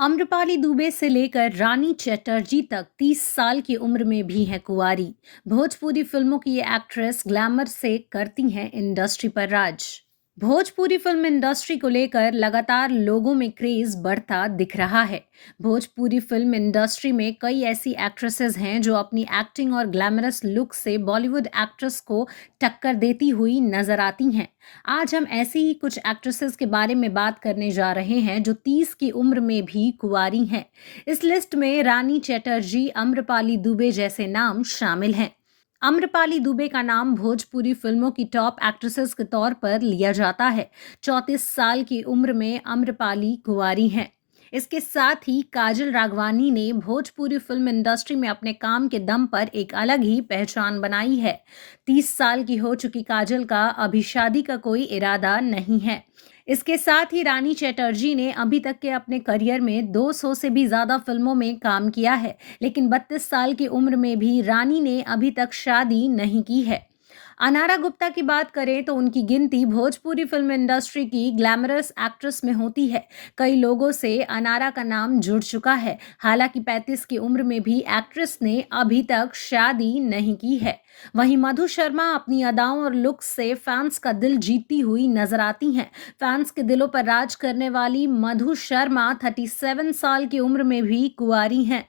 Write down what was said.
आम्रपाली दुबे से लेकर रानी चटर्जी तक 30 साल की उम्र में भी हैं कुंवारी। भोजपुरी फिल्मों की ये एक्ट्रेस ग्लैमर से करती हैं इंडस्ट्री पर राज। भोजपुरी फिल्म इंडस्ट्री को लेकर लगातार लोगों में क्रेज बढ़ता दिख रहा है। भोजपुरी फिल्म इंडस्ट्री में कई ऐसी एक्ट्रेसेस हैं जो अपनी एक्टिंग और ग्लैमरस लुक से बॉलीवुड एक्ट्रेस को टक्कर देती हुई नजर आती हैं। आज हम ऐसी ही कुछ एक्ट्रेसेस के बारे में बात करने जा रहे हैं जो 30 की उम्र में भी कुंवारी हैं। इस लिस्ट में रानी चटर्जी, अम्रपाली दुबे जैसे नाम शामिल हैं। अम्रपाली दुबे का नाम भोजपुरी फिल्मों की टॉप एक्ट्रेसेस के तौर पर लिया जाता है। 34 साल की उम्र में अम्रपाली कुंवारी हैं। इसके साथ ही काजल राघवानी ने भोजपुरी फिल्म इंडस्ट्री में अपने काम के दम पर एक अलग ही पहचान बनाई है। 30 साल की हो चुकी काजल का अभी शादी का कोई इरादा नहीं है। इसके साथ ही रानी चटर्जी ने अभी तक के अपने करियर में 200 से भी ज्यादा फिल्मों में काम किया है, लेकिन 32 साल की उम्र में भी रानी ने अभी तक शादी नहीं की है। अनारा गुप्ता की बात करें तो उनकी गिनती भोजपुरी फिल्म इंडस्ट्री की ग्लैमरस एक्ट्रेस में होती है। कई लोगों से अनारा का नाम जुड़ चुका है। हालांकि 35 की उम्र में भी एक्ट्रेस ने अभी तक शादी नहीं की है। वहीं मधु शर्मा अपनी अदाओं और लुक से फैंस का दिल जीतती हुई नजर आती हैं। फैंस के दिलों पर राज करने वाली मधु शर्मा 37 साल की उम्र में भी कुंवारी हैं।